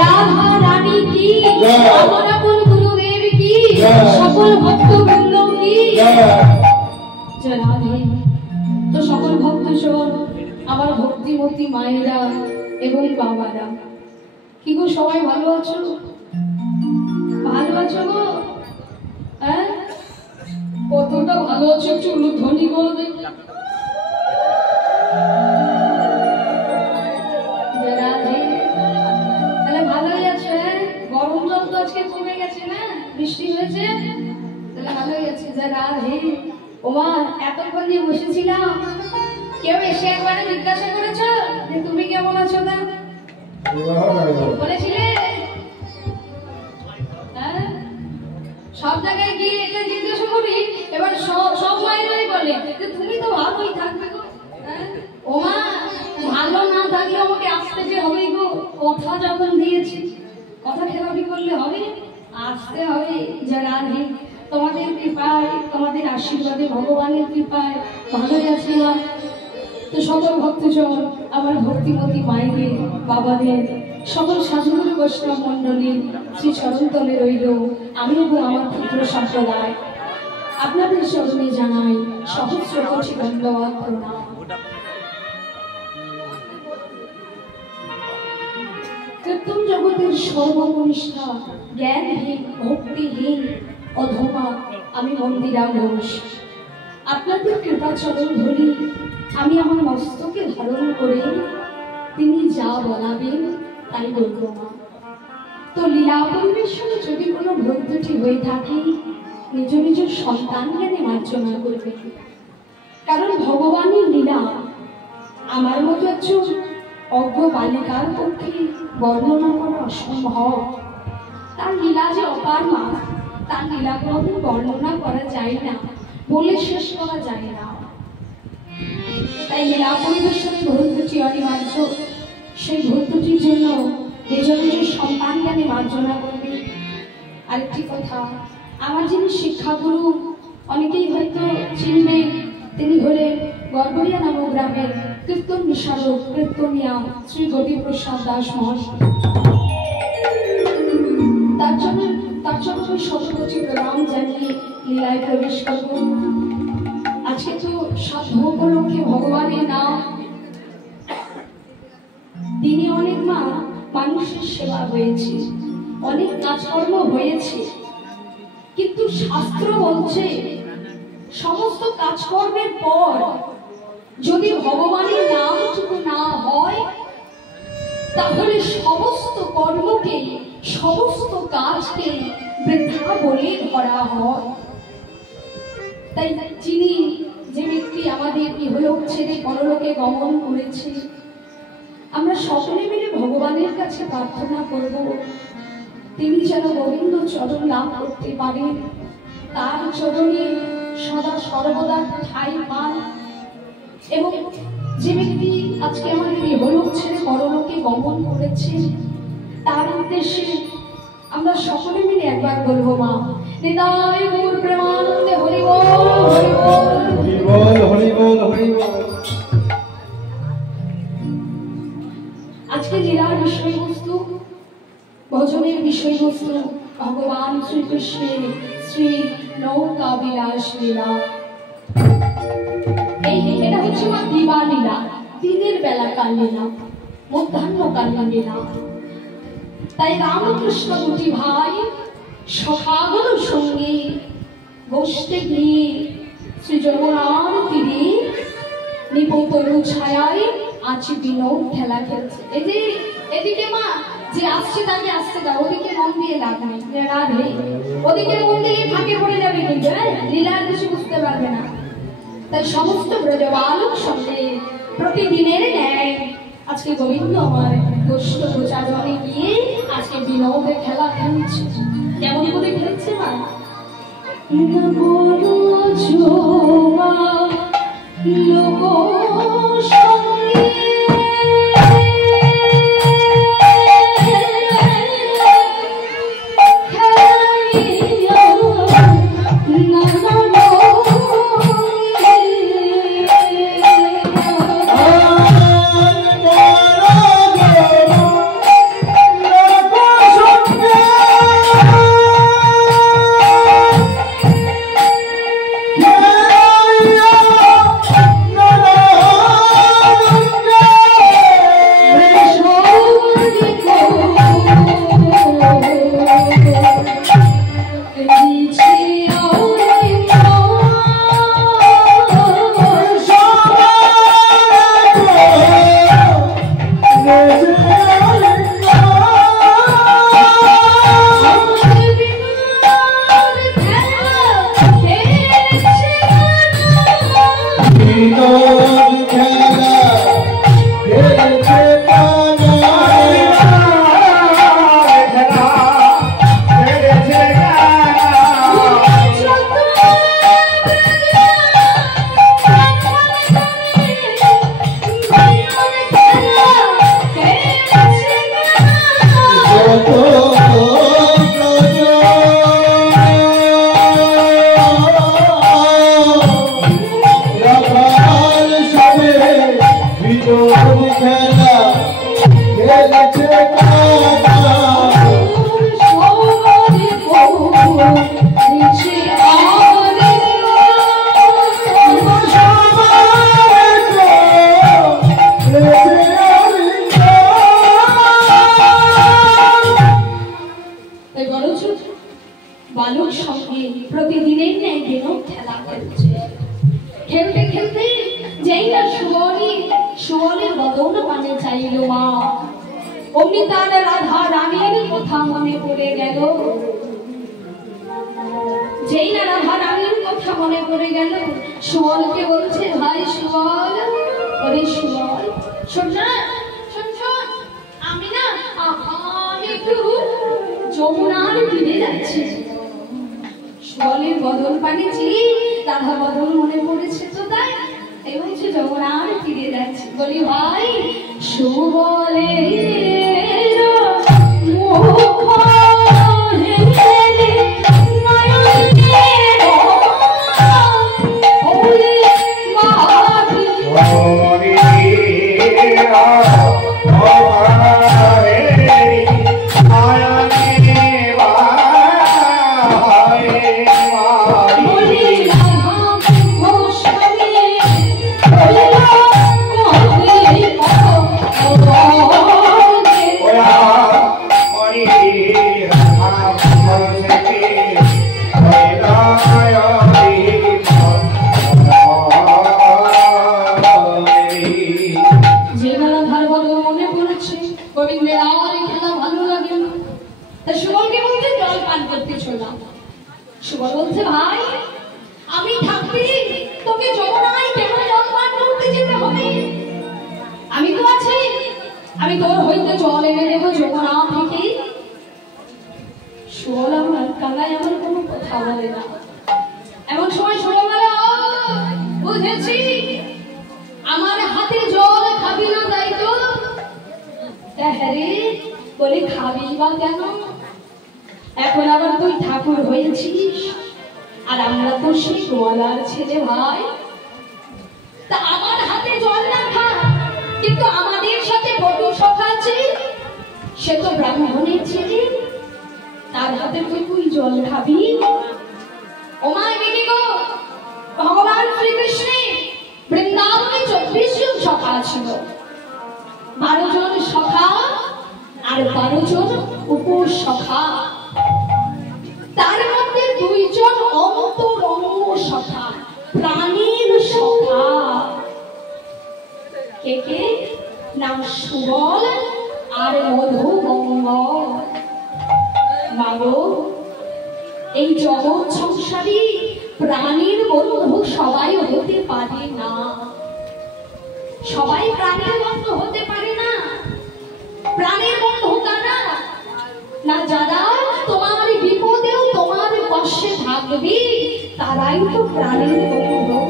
রাধা রানী কি, আমার আপন গুরুদেব কি, সকল ভক্তবৃন্দ কি। জয় রাধে। তো সকল ভক্তজন, আমার ভক্তিমতী মায়েরা এবং বাবারা, কি গো সবাই ভালো আছো? ভালো আছো গো? হ্যাঁ, কতটা ভালো আছো একটু ধ্বনি বলো দেখি। তাহলে ভালোই আছে। গরম জল তো আজকে কমে গেছে না, বৃষ্টি হয়েছে, তাহলে ভালোই আছে। যে রাধে। ওমা, এতক্ষণ দিয়ে বসেছিলাম, কেউ এসে একবারে জিজ্ঞাসা করেছো যে তুমি কেমন আছো? না বলেছিলে? হ্যাঁ, সব জায়গায় গিয়ে এটা জিজ্ঞাসা করি, এবার সব মায়েরাই বলে যে তুমি তো ভালোই থাকবে গো। ওমা, ভালো না থাকলে আমাকে আসতে যে হবে গো। কথা যখন দিয়েছি, কথা খেলাপি করলে হবে, আসতে হবে। যারা নেই তোমাদের কৃপায়, তোমাদের আশীর্বাদে, ভগবানের কৃপায় ভালোই আছি না। তো সকল ভক্তজন, আমার ভক্তিমতী মায়েদের, বাবাদের, সকল সাধুগুরু বৈষ্ণব মন্ডলী শ্রী চরণতলে রইল আমি এবং আমার ক্ষুদ্র সম্প্রদায়। আপনাদের চরণে জানাই সহস্র কোটি দণ্ডবত প্রণাম। কীর্তন জগতের সর্বকনিষ্ঠা, জ্ঞানহীন, ভক্তিহীন, অধমা আমি মন্দিরা ঘোষ। আপনাদের কৃপাচরণ ধরি আমি আমার মস্তকে ধারণ করে তিনি যা বলাবেন তাই বলব না। তো লীলা পরিবেশনে যদি কোনো ভুল ত্রুটি হয়ে থাকে, নিজ নিজ সন্তান জ্ঞানে মার্জনা করবেন। কারণ ভগবানের লীলা আমার মতো একজন অজ্ঞ বালিকার পক্ষে বর্ণনা করা অসম্ভব। তার লীলা যে অপার মা, তার লীলা কোনোদিন বর্ণনা করা যায় না, বলে শেষ করা যায় না। তাই লীলা পরিবেশনে ভুল ত্রুটি অনিবার্য। সেই ভুল ত্রুটির জন্য নিজ নিজ সন্তান জ্ঞানে মার্জনা করবে। আরেকটি কথা, আমার যিনি শিক্ষাগুরু অনেকেই হয়তো চিনবে, তিনি হলেন গড়গড়িয়া নামক গ্রামের কীর্তন বিশারদ কীর্তনিয়া শ্রী গতিপ্রসাদ দাস মহাশয়। তার জন্য আমি শতকোটি প্রণাম জানিয়ে লীলায় প্রবেশ করব। আজকে তো সাধু উপলক্ষে ভগবানের নাম, দিনে অনেক মানুষের সেবা হয়েছে, অনেক কাজকর্ম হয়েছে, কিন্তু শাস্ত্র বলছে সমস্ত কাজকর্মের পর যদি ভগবানের নামটুকু না হয়, তাহলে সমস্ত কর্মকে, সমস্ত কাজকে বৃথা বলে ধরা হয়। তাই যিনি, যে ব্যক্তি আমাদের ইহলোক ছেড়ে পরলোকে গমন করেছে, আমরা সকলে মিলে ভগবানের কাছে প্রার্থনা করব তিনি যেন গোবিন্দ চরণ লাভ করতে পারেন, তার চরণে সদা সর্বদা ঠাঁই পান। এবং যে ব্যক্তি আজকে আমাদের ইহলোক ছেড়ে পরলোকে গমন করেছেন, তার উদ্দেশ্যে আমরা সকলে মিলে একবার বলবো মা নিতাই গৌর প্রেমানন্দে হরি বল, হরি বল, হরি বল, হরি বল, হরি বল। আজকে লীলার বিষয়বস্তু, ভজনের বিষয়বস্তু ভগবান শ্রীকৃষ্ণের শ্রী নৌকা বিলাস লীলা। এটা হচ্ছে মা দিবা লীলা, দিনের বেলাকার লীলা, মধ্যাহ্নকালীন লীলা। তাই রামকৃষ্ণ দুটি ভাই সখাগুলো সঙ্গে গোষ্ঠী নিয়ে শ্রী যমুনার তীরে নিপতরু ছায়ায় আছি বিনোদ খেলা খেলছে। এই যে এদিকে মা যে আসছে তাকে আসতে দাও, ওদিকে মন দিয়ে লাভ নেই। রাধে, ওদিকে মন দিয়ে ফাঁকে পড়ে যাবে, কিন্তু লীলার কিছু বুঝতে পারবে না। তাই সমস্ত ব্রজবালক সঙ্গে প্রতিদিনের ন্যায় আজকে গোবিন্দ আমার গোষ্ঠ প্রচারণে গিয়ে আজকে বিনোদে খেলা খেলছে। কেমন করে খেলছে মা? বালক সঙ্গে প্রতিদিনের ন্যায় দিনও খেলা খেলছে। খেলতে খেলতে যেই না সুবলের বদন পানে চাইল মা, অমনি তার রাধা রানীর কথা মনে পড়ে গেল। যেই না রাধা রানীর কথা মনে পড়ে গেল, সুবলকে বলছে, ভাই সুবল, ওরে সুবল, শোন না, শোন শোন, আমি না আমি একটু যমুনার তীরে যাচ্ছি। সুবলের বদন পানে চেয়ে রাধা বদন মনে পড়েছে তো, তাই এই বলছে যমুনার তীরে যাচ্ছি। বলি ভাই সুবলের সুবল বলছে, ভাই আমি থাকতে তোকে যমুনায় কেন জল পান করতে যেতে হবে? আমি তো আছি, আমি তোর হইতে জল এনে দেবো যমুনা থেকে। সুবল আমার কানায় আমার কোনো কথা বলে না। এমন সময় সুবল বলে, বুঝেছি, আমার হাতে জল খাবি না তাই তো? হ্যাঁ রে, বলে খাবি বা কেন? এখন আবার তুই ঠাকুর হয়েছিস, আর আমরা তো সেই গোয়ালার ছেলে ভাই। তা আমার হাতে জল না খা, কিন্তু আমাদের সাথে বটু সখা আছে, সে তো ব্রাহ্মণের ছেলে, তার হাতে তুই জল খাবি? ওমা এদিকে গো, ভগবান শ্রীকৃষ্ণের বৃন্দাবনে 24 জন সখা ছিল। 12 জন সখা আর 12 জন উপসখা। তার মধ্যে 2 জন অন্তরঙ্গ সখা, প্রাণীর সখা। কে কে? নাম সুবল আর মধুমঙ্গল। মাগো, এই জগৎ সংসারী প্রাণীর বন্ধু সবাই হতে পারে না, সবাই প্রাণীর বন্ধু হতে পারে না। প্রাণীর বন্ধু কারা? না যারা তোমার বিপদেও তোমার পাশে থাকবে, তারাই তো প্রাণীর বন্ধু।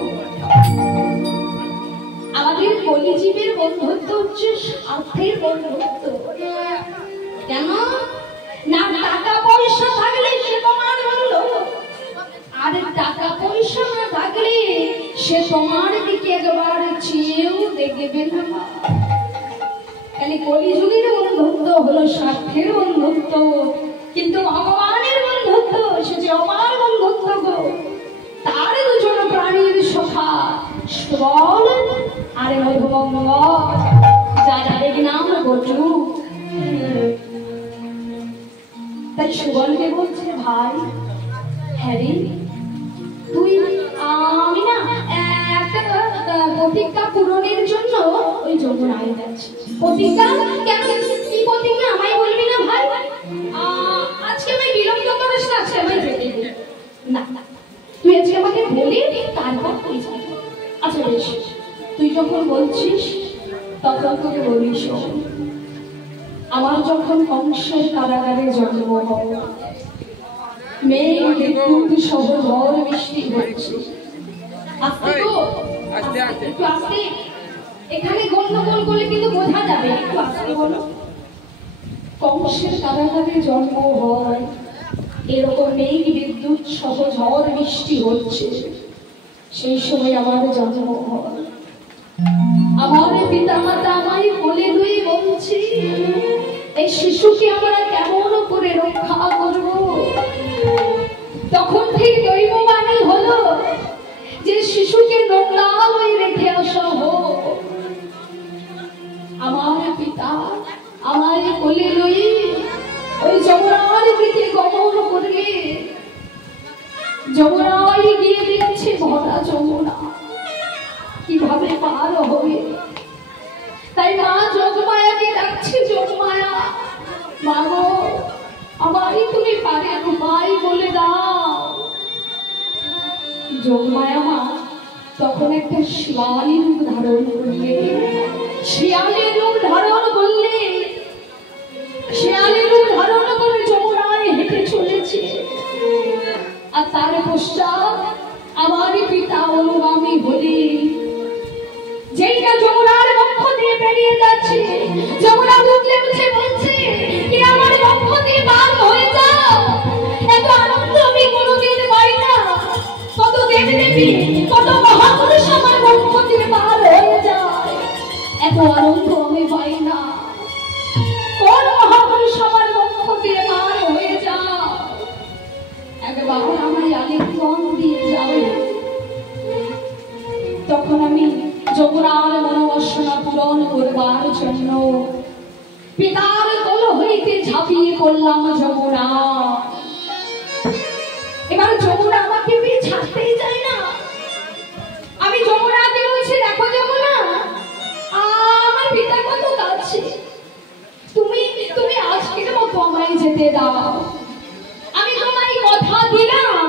আমাদের কলিজীবের বন্ধুত্ব হচ্ছে স্বার্থের বন্ধুত্ব। কেন না? টাকা পয়সা থাকলে সে তোমার বন্ধু, আর টাকা পয়সা না থাকলে সে তোমার দিকে একবার চেয়েও দেখবে না। তাহলে কলিযুগের বন্ধুত্ব হলো স্বার্থের বন্ধুত্ব, কিন্তু ভগবানের বন্ধুত্ব সে যে অপার বন্ধুত্ব গো। তার 2 জন প্রাণীর সখা, সুবল আর মধুমঙ্গল, যার নাম বটু। তাই সুবলকে বলছে, ভাই হ্যাঁ রে, তুই আমি না একটা প্রতিজ্ঞা পূরণের জন্য ওই যমুনায় যাচ্ছি। প্রতিজ্ঞা কেন? কি প্রতিজ্ঞা আমায় বলবি না ভাই? আজকে আমি বিলম্ব করিস না, আজকে আমি যেতে দিই না। তুই আজকে আমাকে বলি, তারপর তুই যাবি। আচ্ছা বেশ, তুই যখন বলছিস তখন তোকে বলিস। আমার যখন কংসের কারাগারে জন্ম হয়, মেয়ে মৃত্যু সহ ঝড় বৃষ্টি হচ্ছে, একটু আস্তে, এখানে গন্ডগোল করলে কিন্তু বোঝা যাবে, একটু আস্তে বলো। কংসের কারাগারে জন্ম হয়, এরকম মেঘ বিদ্যুৎ সহ ঝড় বৃষ্টি হচ্ছে, সেই সময় আমার জন্ম হয়। আমার পিতা মাতা আমায় কোলে লুই বলছি, এই শিশুকে আমরা কেমন করে রক্ষা করব। তখন ঠিক দৈববাণী হলো যে শিশুকে নোংরায় রেখে আসা হোক। আমার পিতা আমায় কোলে লই ওই যমুনার দিকে গমন করলে, যমুনায় গিয়ে দেখছে ভরা যমুনা কিভাবে পার হবে। তাই মা যোগমায়াকে ডাকছে, যোগমায়া মা গো, আমারই তুমি পারের উপায় বলে দাও। যোগমায়া মা তখন একটা শিয়ালের রূপ ধারণ করলে, শিয়ালের রূপ ধারণ করলে, শিয়ালের রূপ ধারণ করে যমুনায় হেঁটে চলেছে। আর তার পশ্চাৎ আমার পিতা অনুগামী হলে, যেইটা যমুনার বক্ষ দিয়ে বেরিয়ে যাচ্ছে, যমুনা উঠলে উঠে বলছে কি আমার বক্ষ দিয়ে পার হয়ে যাও। এত আনন্দ আমি কোনোদিন পাই না। কত দেবদেবী, কত মহাপুরুষ আমার বক্ষ দিয়ে পার হয়ে যায়, এত আনন্দ আমি পাই না। কোন মহাপুরুষ আমার বক্ষ দিয়ে পার হয়ে যাও, একবার আমার আলিঙ্গন দিয়ে যাও। তখন আমি যমুনার মনোবাসনা পূরণ করবার জন্য পিতার কোল হইতে ঝাঁপিয়ে পড়লাম যমুনা। এবার যমুনা আমাকে দিয়ে ছাড়তেই চাই না। আমি যমুনাকে বলছি, দেখো যমুনা, আমার পিতা কত কাছে, তুমি তুমি আজকের মতো আমায় যেতে দাও। আমি তোমায় কথা দিলাম,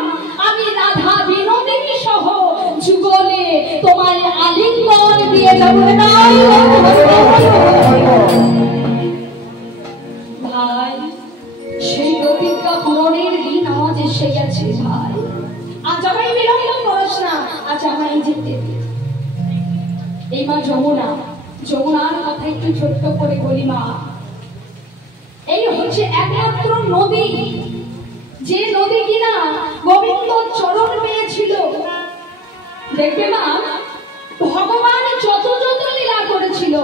আমি রাধা বিনোদিনী সহ যুগলে তোমায় আলিঙ্গন দিয়ে যাব। ভাই, সেই প্রতিজ্ঞা পূরণের দিন আজ এসে গেছে ভাই। আজ আমায় বিলম্ব করিস না, আজ আমায় যেতে দে। এই মা যমুনা, যমুনার কথা একটু ছোট্ট করে বলি মা। এই হচ্ছে একমাত্র নদী, যে নদী কিনা গোবিন্দ চরণ পেয়েছিল। দেখবে মা, ভগবান যত যত লীলা করেছিল,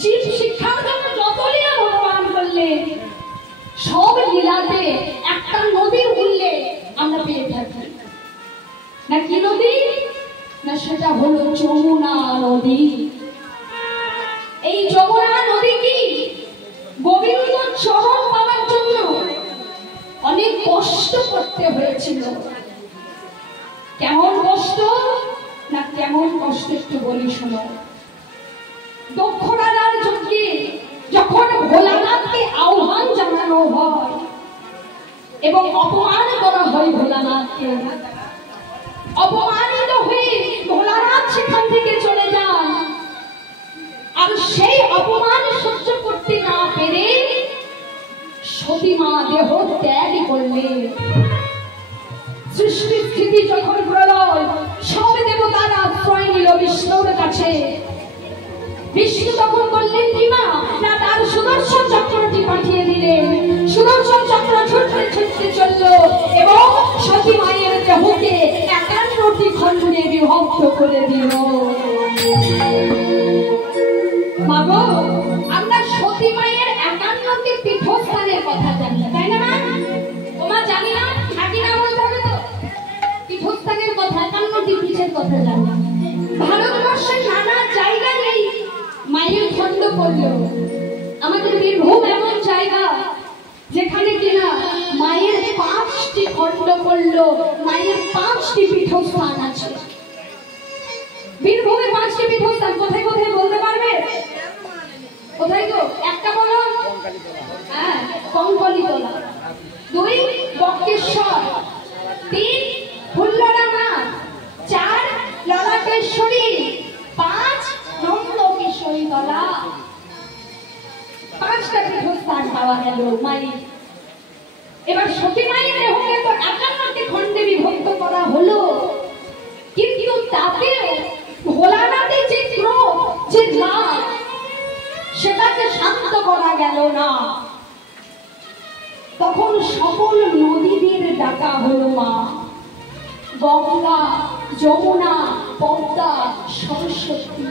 জীব শিক্ষার জন্য যত লীলা ভগবান করলেন, সব লীলাতে একটা নদীর উল্লেখ আমরা পেয়ে থাকি। না কি নদী? না সেটা হলো যমুনা নদী। এই যমুনা নদী কি গোবিন্দ চরণ পাওয়ার জন্য অনেক কষ্ট করতে হয়েছিল। কেমন কষ্ট? না কেমন কষ্ট একটু বলি শোনো। দক্ষ রাজার যজ্ঞে যখন ভোলানাথকে আহ্বান জানানো হয় এবং অপমান করা হয় ভোলানাথকে, অপমানিত হয়ে ভোলানাথ সেখান থেকে চলে যান। আর সেই অপমান সহ্য করতে না পেরে সতীমা দেহ ত্যাগ করলেন। সৃষ্টি স্থিতি যখন প্রলয়, সব দেবতারা আশ্রয় নিল বিষ্ণুর কাছে। বিষ্ণু তখন বললেন কি মা, না তার সুদর্শন চক্রটি পাঠিয়ে দিলেন। সুদর্শন চক্র ছুটতে ছুটতে চলল এবং সতী মায়ের দেহকে 51টি খণ্ডে বিভক্ত করে দিল। মাগো, আমরা সতী মায়ের 51টি পীঠস্থানের কথা জানি, তাই না মা? ওমা জানি না, থাকি না বলতে হবে তো। পীঠস্থানের কথা, 51টি পীঠের কথা জানি। ভারতবর্ষের নানা জায়গায় এই মায়ের খণ্ড পড়ল। আমাদের বীরভূম এমন জায়গা যেখানে কিনা মায়ের 5টি খণ্ড পড়ল, মায়ের 5টি পীঠস্থান আছে। বীরভূমে 5টি পীঠস্থান কোথায় কোথায় বলতে পারবে? কোথায় গো? একটা বলো। হ্যাঁ, কঙ্কলিতলা। 2 বক্রেশ্বর, 3 ফুল্লরানাথ, 4 ললাটেশ্বরী, 5 নন্দকিশোরী তলা। 5টা পীঠস্থান পাওয়া গেল মায়ের। এবার সতী মায়ের দেহকে তো 51টি খণ্ডে বিভক্ত করা হলো, কিন্তু তাতে ভোলানাথের যে ক্রোধ, যে রাগ, সেটাকে শান্ত করা গেল না। তখন সকল নদীদের ডাকা হলো মা। গঙ্গা, যমুনা, পদ্মা, সরস্বতী,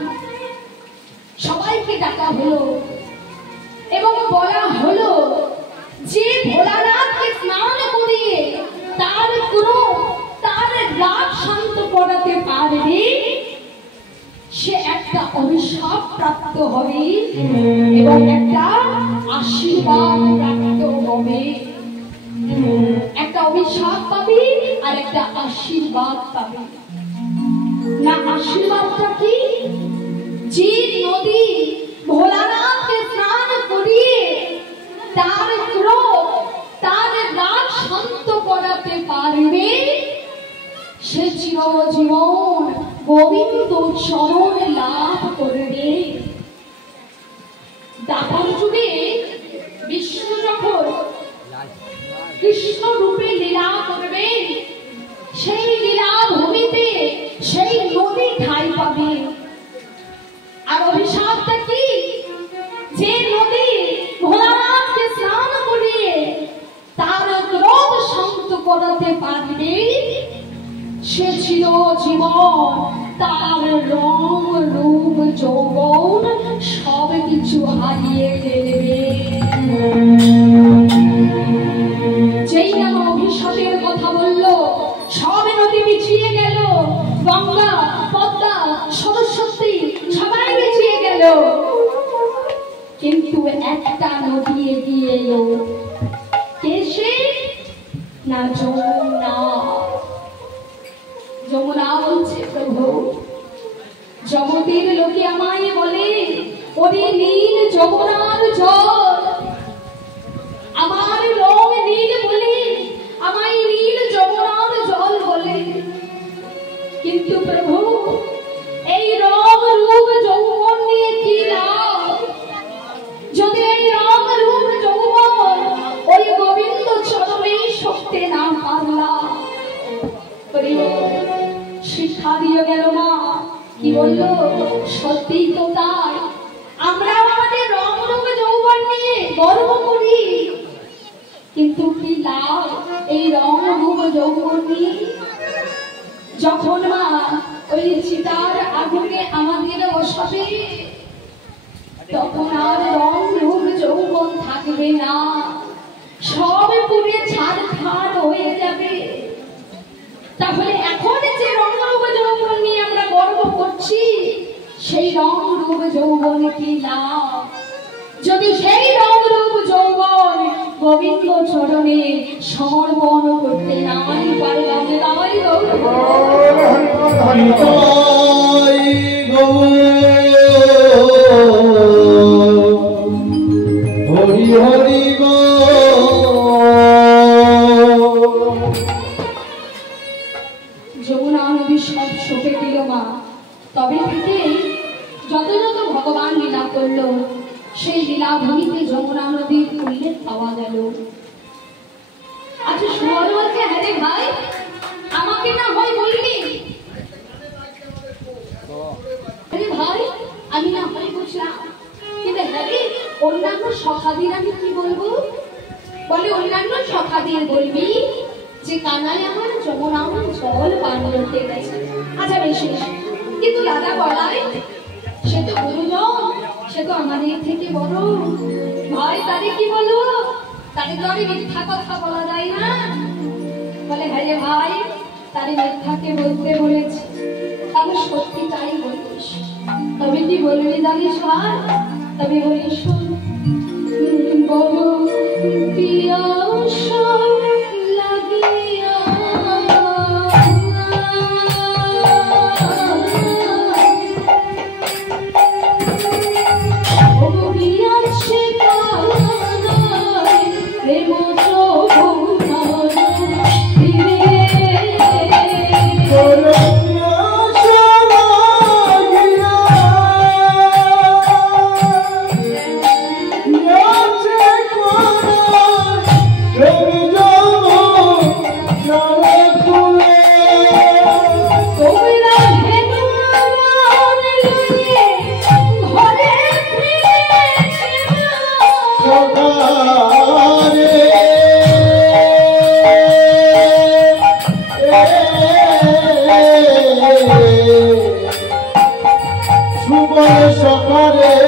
সবাইকে ডাকা হলো এবং বলা হলো যে ভোলানাথকে স্নান করিয়ে তার ক্রোধ তার রাগ শান্ত করাতে পারবে সে একটা অভিশাপ প্রাপ্ত হবে এবং একটা আশীর্বাদ প্রাপ্ত হবে। একটা অভিশাপ পাবে আর একটা আশীর্বাদ পাবে। না আশীর্বাদটা কি? যে নদী ভোলানাথকে স্নান করিয়ে তার ক্রোধ তার রাগ শান্ত করাতে পারবে সে চিরজীবন গোবিন্দ চরণ লাভ করবে। দ্বাপর যুগে বিষ্ণু যখন কৃষ্ণ রূপে লীলা করবে সেই লীলা ভূমিতে সেই নদী ঠাঁই পাবে। আর অভিশাপটা কি? যে নদী ভোলানাথকে স্নান করিয়ে তার ক্রোধ শান্ত করাতে পারবে সে চিরজীবন তার রং রূপ যৌবন সব কিছু হারিয়ে ফেলবে। যেই না অভিশাপের কথা বলল সব নদী পিছিয়ে গেল। গঙ্গা পদ্মা সরস্বতী সবাই পিছিয়ে গেল, কিন্তু একটা নদী এগিয়ে এলো। কে সে? না যমুনা। যমুনা বলছে, প্রভু জগতের লোকে আমায় বলে ওরে নীল যমুনার জল, আমার রং নীল বলে আমায় নীল যমুনার জল বলে। কিন্তু প্রভু এই রং রূপ যৌবন নিয়ে কি লাভ যদি এই রং রূপ যৌবন ওই গোবিন্দ চরণে শক্তি না পারলাম। শিক্ষা দিয়ে গেল মা। কি বললো? সত্যি তো তাই। আমরা আমাদের রং রূপ যৌবন নিয়ে গর্ব করি, কিন্তু কি লাভ এই রং রূপ যৌবন নিয়ে? যখন মা ওই চিতার আগুনে আমাদের বসাবে তখন আর রং রূপ যৌবন থাকবে না, সব পুড়ে ছাড়খাড় হয়ে যাবে। তাহলে এখন যে রং রূপ যৌবন নিয়ে আমরা গর্ব করছি সেই রং রূপ যৌবন কি লাভ যদি সেই রং রূপ যৌবন গোবিন্দ চরণে সমর্পণ করতে নাই পারলাম। হরি হরি গো। যমুনা নদী সব শোকে দিল মা। তবে থেকে যত যত ভগবান লীলা করলো সেই লীলা ভূমিতে যমুনা নদীর উল্লেখ পাওয়া গেল। আচ্ছা সুবল বলছে, হ্যাঁ রে ভাই আমাকে না হয় বলবি? আরে ভাই আমি না হয় বুঝলাম, কিন্তু হ্যাঁ রে অন্যান্য সখাদের আমি কি বলবো? বলে অন্যান্য সখাদের বলবি যে কানাই আমার যমুনা জল পান করতে গেছে। আচ্ছা বেশ, কিন্তু দাদা বলায় সে তো গুরুজন, সে তো আমাদের থেকে বড় ভাই, তারে কি বলবো? তারে তো আমি মিথ্যা কথা বলা যায় না। বলে হ্যাঁ রে ভাই তারে মিথ্যাকে বলতে বলেছে, তাহলে সত্যিটাই বলিস। তবে কি বলবি জানিস ভাই? তবে বলিস বড় পিয়াসা লাগিয়া সুবল সকালে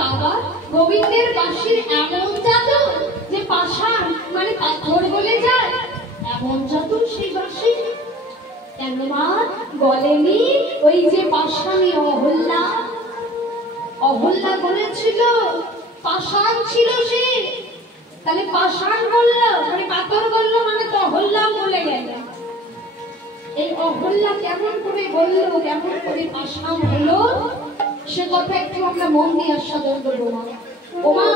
বাবা, গোবিন্দের বাঁশির এমন জাদু যে পাষাণ মানে পাথর বলে যায়, এমন জাদু সেই বাঁশি। কেন মা বলেনি ওই যে পাষাণী অহল্যা, অহল্যা বলেছিল পাষাণ ছিল সে, তাহলে পাষাণ বললো মানে পাথর বললো মানে তো অহল্যা বলে গেল। এই অহল্যা কেমন করে বললো, কেমন করে পাষাণ হলো, সে কথা একটু আমরা মন দিয়ে আস্বাদন করবো মা। ও মা,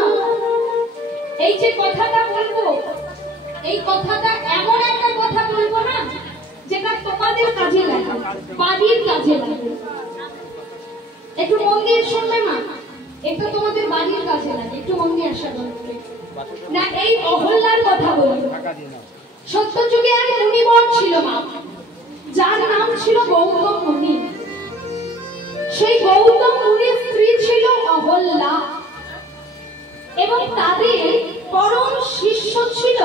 এই যে কথাটা বলবো, এই কথাটা এমন একটা কথা বলবো না যেটা তোমাদের কাজে লাগে, বাড়ির কাজে লাগে। একটু মন দিয়ে শুনবে মা, এটা তোমাদের বাড়ির কাজে লাগে, একটু মন দিয়ে আস্বাদন করবে না। এই অহল্যার কথা বলবো। সত্য যুগে এক মুনিবর ছিল মা, যার নাম ছিল গৌতম মুনি। সেই গৌতম মুনির স্ত্রী ছিল অহল্যা এবং তাদের পরম শিষ্য ছিল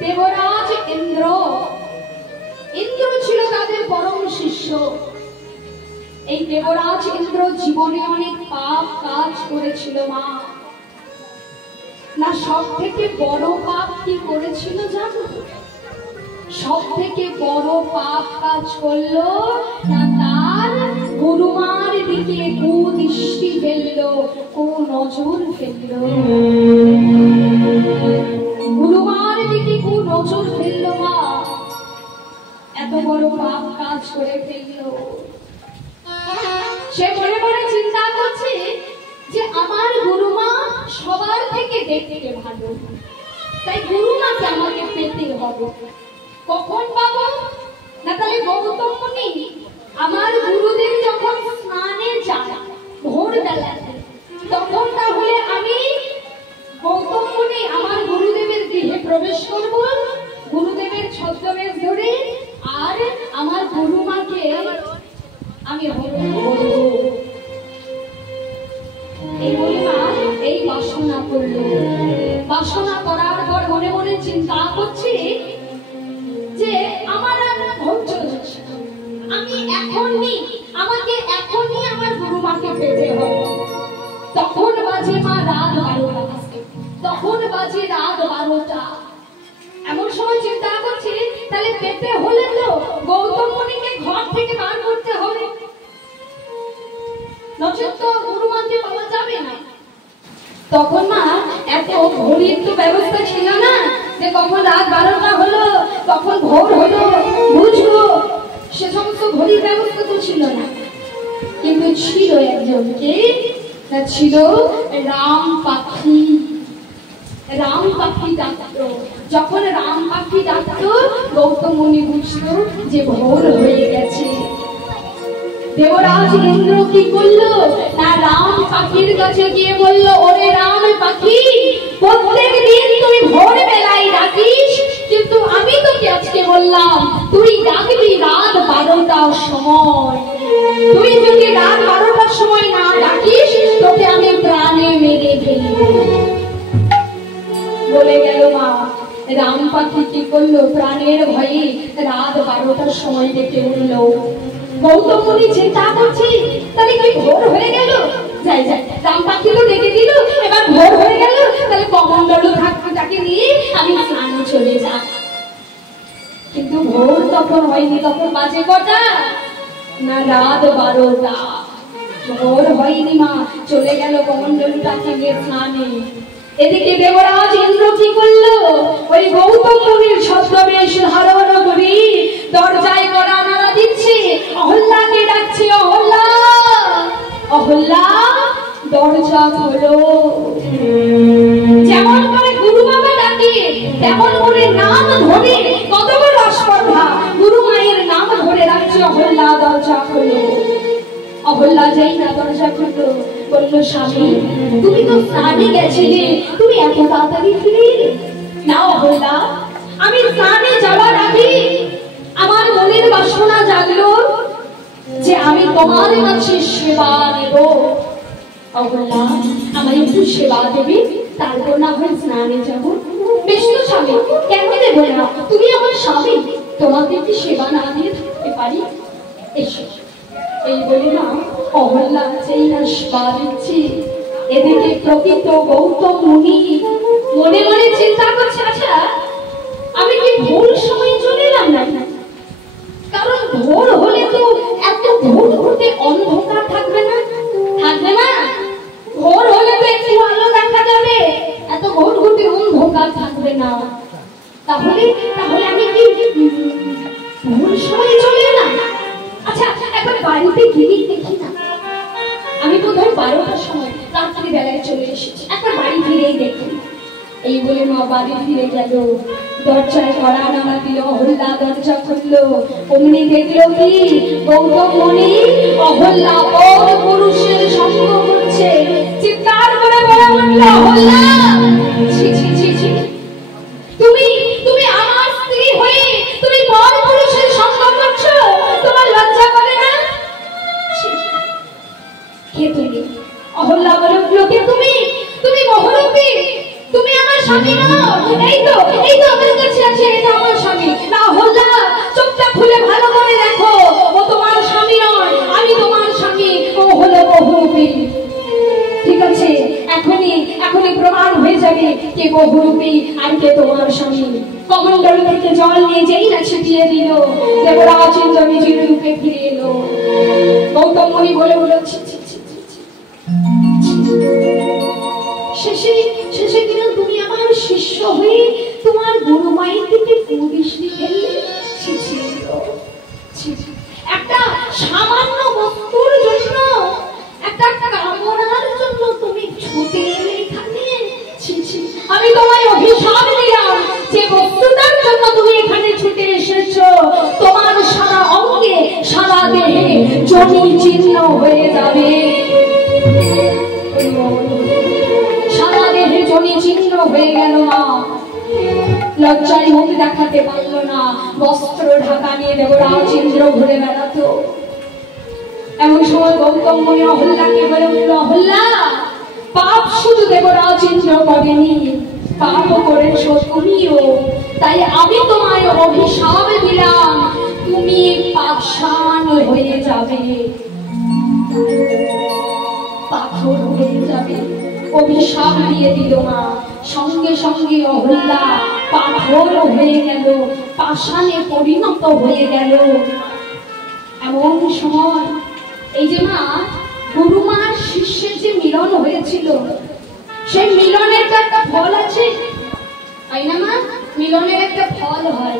দেবরাজ ইন্দ্র। ইন্দ্র ছিল তাদের পরম শিষ্য। এই দেবরাজ ইন্দ্র জীবনে অনেক পাপ কাজ করেছিল মা। না সব থেকে বড় পাপ কি করেছিল জানো? সব থেকে বড় পাপ কাজ করলো না, তার গুরুমার দিকে কুদৃষ্টি ফেললো, কুনজর ফেললো, গুরুমার দিকে কুনজর ফেললো মা। এত বড় পাপ কাজ করে ফেললো। সে মনে মনে চিন্তা করছে যে আমার গুরুমা সবার থেকে দেখতে ভালো, তাই গুরুমাকে আমাকে পেতে হবে। কখন পাবো না? তাহলে গৌতম মুনি আমার গুরুদেব যখন স্নানে যায় ভোর বেলাতে, তখন তাহলে আমি গৌতম মুনি আমার গুরুদেবের গৃহে প্রবেশ করব, গুরুদেবের ছদ্মবেশ ধরে, আর আমার গুরুমাকে আমি হরণ করব। এই বলে মা এই বাসনা করলো। বাসনা করার পর মনে মনে চিন্তা করছি যে আমার আর ধৈর্য যাচ্ছে না, আমি এখনই, আমাকে এখনই আমার গুরুমাকে পেতে হবে। তখন বাজে মা রাত 12টা, তখন বাজে রাত 12টা। এমন সময় চিন্তা করছি তাহলে পেতে হলে তো গৌতম মুনিকে ঘর থেকে বার করতে হবে, নচেত তো গুরুমাকে পাওয়া যাবে না। তখন মা এত ঘড়ির তো ব্যবস্থা ছিল না যে কখন রাত 12টা হলো, কখন ভোর হলো বুঝবো, সে সমস্ত ঘড়ির ব্যবস্থা তো ছিল না। কিন্তু ছিল একজনকে, ছিল রাম পাখি। রাম পাখি ডাকতো, যখন রাম পাখি ডাকতো গৌতম মুনি বুঝতো যে ভোর হয়ে গেছে। দেবরাজ ইন্দ্র কি করলো না, রাম পাখির কাছে গিয়ে বলল, ওরে রাম পাখি, প্রত্যেক দিন তুই ভোর বেলায় ডাকিস, কিন্তু আমি তোকে আজকে বললাম তুই ডাকবি রাত 12টার সময়। তুই যদি রাত 12টার সময় না ডাকিস তোকে আমি প্রাণে মেরে ফেলব। বলে গেল মা। রাম পাখি কি করলো, প্রাণের ভয়ে রাত 12টার সময় ডেকে উঠল। গৌতম মুনি চিন্তা করছি তাহলে কি ভোর হয়ে গেল, যাই যাই, রাম পাখি তো ডেকে দিল, এবার ভোর হয়ে গেল, তাহলে কমণ্ডল ঠাকুরটাকে নিয়ে আমি স্নানে চলে যাই। কিন্তু ভোর তখন হয়নি, তখন বাজে কটা না রাত 12টা। ভোর হয়নি মা, চলে গেল কমণ্ডলটাকে নিয়ে স্নানে। এদিকে দেবরাজ ইন্দ্র কি করলো, ওই গৌতম মুনির ছদ্মবেশ ধারণ করে দরজায় কড়া নাড়া দিচ্ছে, অহল্যাকে ডাকছে, অহল্যা অহল্যা দরজা খোলো। যেমন করে গুরু বাবা ডাকে তেমন করে নাম ধরে, কত বড় আস্পর্ধা, গুরু মায়ের নাম ধরে ডাকছে, অহল্যা দরজা খোলো। অহল্যা যেই না দরজা খুললো, বলল, স্বামী তুমি তো স্নানে গেছিলে, তুমি এত তাড়াতাড়ি ফিরে এলে না? অহল্যা, আমি স্নানে যাওয়ার আগে আমার মনের বাসনা জাগলো যে আমি তোমার কাছে সেবা নেব। অহল্যা, আমার একটু সেবা দেবে, তারপর না হয় স্নানে যাব। বেশ তো স্বামী, কেন দেব না, তুমি আমার স্বামী, তোমাকে কি সেবা না দিয়ে থাকতে পারি? এসো। এই বলে না অহল্যা যেই না সেবা দিচ্ছি, এদিকে প্রকৃত গৌতম মুনি মনে মনে চিন্তা করছে, আচ্ছা আমি কি ভুল সময়ে চলে এলাম না? কারণ ভোর হলে তো এত ঘুটঘুটে অন্ধকার থাকবে না, থাকবে না। ভোর হলে তো একটু আলো দেখা যাবে, এত ঘুটঘুটে অন্ধকার থাকবে না। তাহলে তাহলে আমি কি ভুল সময়ে চলে এলাম? আচ্ছা একবার বাড়িতে গিয়ে দেখি না। আমি বোধহয় 12টার সময় রাত্রি বেলায় চলে এসেছি, একবার বাড়ি ফিরেই দেখি। এই বলে মা বাড়ি ফিরে গেল। দরজায় কড়া নাড়া দিল, অহল্যা দরজা খুললো। অমনি দেখলো কি গৌতম মুনি অহল্যা পর পুরুষের সঙ্গ করছে। চিৎকার করে বলে উঠল, অহল্যা ছি ছি ছি ছি, তুমি তুমি আমার স্ত্রী হয়ে তুমি পর পুরুষের সঙ্গ করছো, তোমার লজ্জা করে না? কে তুমি? অহল্যা বলে উঠল, কে তুমি? তুমি মহরূপী, তুমি আমার স্বামী নও। এই তো আমার কাছে আছে, এটা আমার স্বামী না। অহল্যা চোখটা খুলে ভালো করে দেখো, ও তোমার স্বামী নয়, আমি তোমার স্বামী, ও হলো বহুরূপী। ঠিক আছে, এখনই প্রমাণ হয়ে যাবে কে বহুরূপী আর কে তোমার স্বামী। কমণ্ডল থেকে জল নিয়ে যেই না ছিটিয়ে দিল, দেবরাজ ইন্দ্র নিজের রূপে ফিরে এলো। গৌতম মুনি বলে বলেছে, শেষে কিনা তুমি আমার শিষ্য হয়ে তোমার গুরু মায়ের দিকে কুদৃষ্টি ফেললে। একটা সামান্য বস্তুর জন্য, একটা কামনার জন্য তুমি ছুটে এলে এখানে। আমি তোমায় অভিশাপ দিলাম, যে বস্তুটার জন্য তুমি এখানে ছুটে এসেছো, তোমার সারা অঙ্গে সারা দেহে জনি চিহ্ন হয়ে যাবে। সারা দেহে জনি চিহ্ন হয়ে গেল। মা লজ্জায় মুখ দেখাতে পারল না, বস্ত্র ঢাকা নিয়ে দেবরাজ ইন্দ্র ঘুরে বেড়াতো। এমন সময় গৌতম মুনি অহল্যাকে বলে উঠল, অহল্যা পাপ শুধু দেবরাজ ইন্দ্র করেনি, পাপও করেছো তুমিও। তাই আমি তোমায় অভিশাপ দিলাম, তুমি পাষাণ হয়ে যাবে, পাথর হয়ে যাবে। অভিশাপ দিয়ে দিল মা। সঙ্গে সঙ্গে অহল্যা পাথর হয়ে গেল, পাষাণে পরিণত হয়ে গেল। এমন সময় এই যে মা গুরুমার শিষ্যের যে মিলন হয়েছিল, সেই মিলনের একটা ফল আছে, তাই না মা? মিলনের একটা ফল হয়।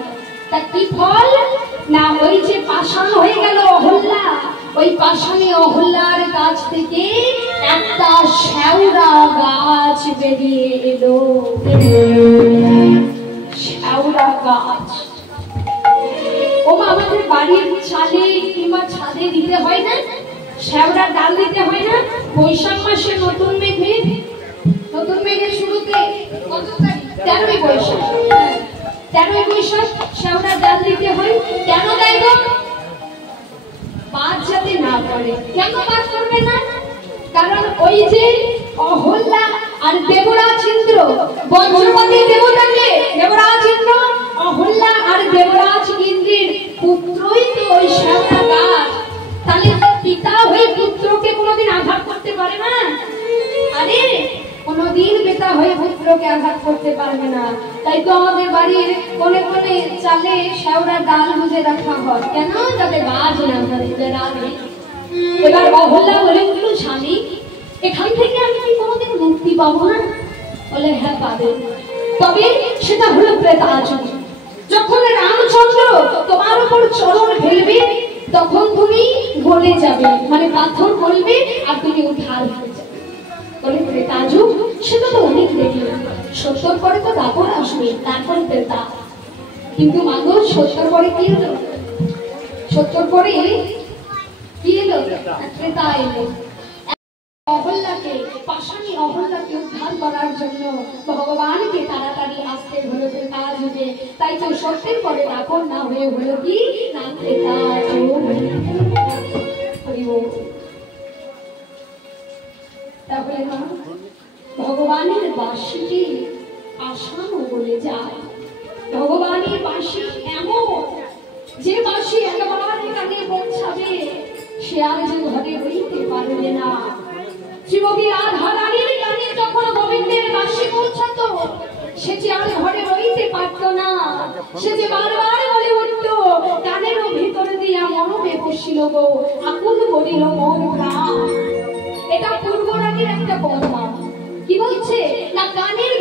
তা কি ফল না, ওই যে পাষাণ হয়ে গেল অহল্যা, ওই পাষাণে অহল্যার কাছ থেকে একটা শেওড়া গাছ বেরিয়ে এলো। শেওড়া গাছ ও মা আমাদের বাড়ির চালে কিংবা ছাদে দিতে হয় না, শেওড়া ডাল দিতে হয় না? বৈশাখ মাসে নতুন মেঘের শুরুতে কত তারিখ? 13ই বৈশাখ। 13ই বৈশাখ শেওড়া ডাল দিতে হয়। কেন দেয় গো? বাদ যাতে না পড়ে। কেন বাদ করবে না? কারণ ওই যে অহল্যা আর দেবরাজ ইন্দ্র, বজ্রপতি দেবতাকে দেবরাজ ইন্দ্র, অহল্যা আর দেবরাজ ইন্দ্রের পুত্রই তো ওই শেওড়া গাছ। তাহলে পিতা হয়ে পুত্রকে কোনোদিন আঘাত করতে পারে না? আরে কোনোদিন পিতা হয়ে পুত্রকে আঘাত করতে পারবে না। তাই তো আমাদের বাড়ির কোনে কোনে চালে শেওড়া ডাল গুজে রাখা হয়। কেন? যাতে গাছ না ধরে। এবার অহল্যা বলে উঠল, স্বামী এখান থেকে আমি কি কোনোদিন মুক্তি পাবো না? বলে হ্যাঁ পাবে, তবে সেটা হলো প্রেতাযুগ। যখন রামচন্দ্র তোমার উপর চরণ ফেলবে তখন তুমি গলে যাবে, মানে পাথর গলবে আর তুমি উদ্ধার হয়ে যাবে। বলে প্রেতাযুগ, সেটা তো অনেক দেরি, 70 পরে তো দাপর আসবে, তারপরে প্রেতা। কিন্তু মাগো 70 পরে কি হলো? 70 পরে কি এলো? প্রেতা এলো। অহল্যাকে, পাষাণী অহল্যাকে উদ্ধার করার জন্য ভগবানকে তাড়াতাড়ি আসতে হলো প্রেতাযুগে। তাই তো 70 পরে দাপর না হয়ে হলো কি না প্রেতাযুগ। তাহলে না ভগবানের বাঁশিটি আসানও বলে যায়। ভগবানের বাঁশি এমন যে বাঁশি একেবারে কানে পৌঁছাবে, সে আর যে ঘরে রইতে পারবে না। শ্রীমতী রাধা রানীর পৌঁছাতো, সে যে আর ঘরে রইতে পারতো না, সে যে বারবার বলে উঠতো, কানেরও ভিতরে দিয়া মরমে বসিল গো, আকুল করিল মোর প্রাণ। এটা পূর্বরাগের একটা বর্ণনা। কি বলছে না, কানের